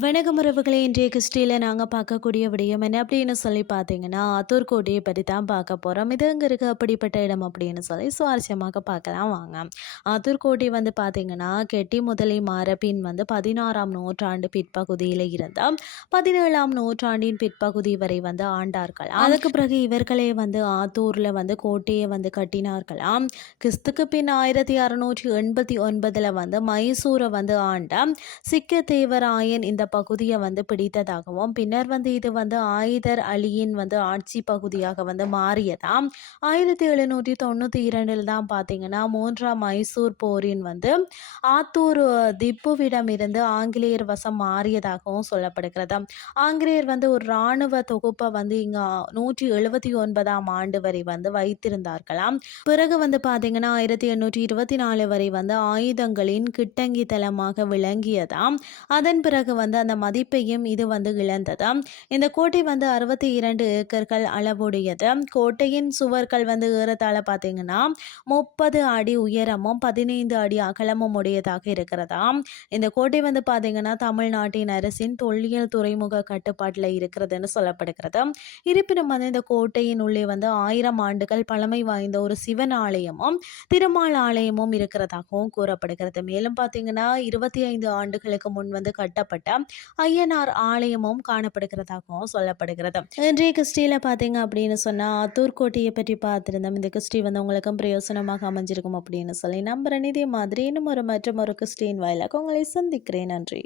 வணக்கம் உறவுகளே இன்றைய கிறிஸ்டியில் நாங்கள் பார்க்கக்கூடிய விடயம் என்ன அப்படின்னு சொல்லி பார்த்தீங்கன்னா ஆத்தூர் கோட்டையை பற்றி தான் பார்க்க போகிறோம் இது அங்கே இருக்க? அப்படிப்பட்ட இடம் அப்படின்னு சொல்லி சுவாரஸ்யமாக பார்க்கலாம். வாங்க. ஆத்தூர் கோட்டை வந்து பார்த்தீங்கன்னா கெட்டி முதலி மாறப்பின் வந்து பதினாறாம் நூற்றாண்டு பிற்பகுதியில் இருந்தால் பதினேழாம் நூற்றாண்டின் பிற்பகுதி வரை வந்து ஆண்டார்கள் அதுக்கு பிறகு இவர்களே வந்து ஆத்தூரில் வந்து கோட்டையை வந்து கட்டினார்களாம். கிறிஸ்துக்கு பின் ஆயிரத்தி அறுநூற்றி எண்பத்தி ஒன்பதில் வந்து மைசூரை வந்து ஆண்ட சிக்க தேவராயன் இந்த பகுதியை வந்து பிடித்ததாகவும் பின்னர் வந்து இது வந்து ஆயுதர் அலியின் வந்து ஆட்சி பகுதியாக வந்து மாறியதாம். ஆயிரத்தி எழுநூற்றி தொண்ணூற்றி இரண்டில் தான் பார்த்தீங்கன்னா மூன்றாம் மைசூர் போரின் வந்து ஆத்தூர் திப்புவிடம் இருந்து ஆங்கிலேயர் வசம் மாறியதாகவும் சொல்லப்படுகிறது. ஆங்கிலேயர் வந்து ஒரு இராணுவ தொகுப்பை வந்து இங்கே நூற்றி எழுபத்தி ஒன்பதாம் ஆண்டு வரை வந்து வைத்திருந்தார்களாம். பிறகு வந்து பார்த்தீங்கன்னா ஆயிரத்தி எண்ணூற்றி இருபத்தி நாலு வரை வந்து ஆயுதங்களின் கிட்டங்கி தளமாக விளங்கியதாம். அதன் பிறகு வந்து அந்த மதிப்பையும் இது வந்து இழந்தது. இந்த கோட்டை வந்து அறுபத்தி இரண்டு ஏக்கர்கள் அளவுடையது. கோட்டையின் சுவர்கள் வந்து ஏறத்தாழ பார்த்தீங்கன்னா முப்பது அடி உயரமும் பதினைந்து அடி அகலமும் உடையதாக இருக்கிறதா? இந்த கோட்டை வந்து பார்த்தீங்கன்னா தமிழ்நாட்டின் அரசின் தொல்லியல் துறைமுக கட்டுப்பாட்டில் இருக்கிறதுன்னு சொல்லப்படுகிறது. இருப்பினும் வந்து இந்த கோட்டையின் உள்ளே வந்து ஆயிரம் ஆண்டுகள் பழமை வாய்ந்த ஒரு சிவன் ஆலயமும் திருமால் ஆலயமும் இருக்கிறதாகவும் கூறப்படுகிறது. மேலும் பார்த்தீங்கன்னா இருபத்தி ஐந்து ஆண்டுகளுக்கு முன் வந்து கட்டப்பட்ட ஐயனார் ஆலயமும் காணப்படுகிறதாகவும் சொல்லப்படுகிறது. இன்றைய கிறிஸ்டியில் பார்த்தீங்க அப்படின்னு சொன்னால் ஆத்தூர்கோட்டையை பற்றி பார்த்துருந்தோம். இந்த கிறிஸ்டி வந்து உங்களுக்கும் பிரயோசனமாக அமைஞ்சிருக்கும் அப்படின்னு சொல்லி நம்புகிறேன் இதே மாதிரி இன்னும் ஒரு மற்றும் ஒரு கிறிஸ்டின் வாயிலாக உங்களை சந்திக்கிறேன். நன்றி.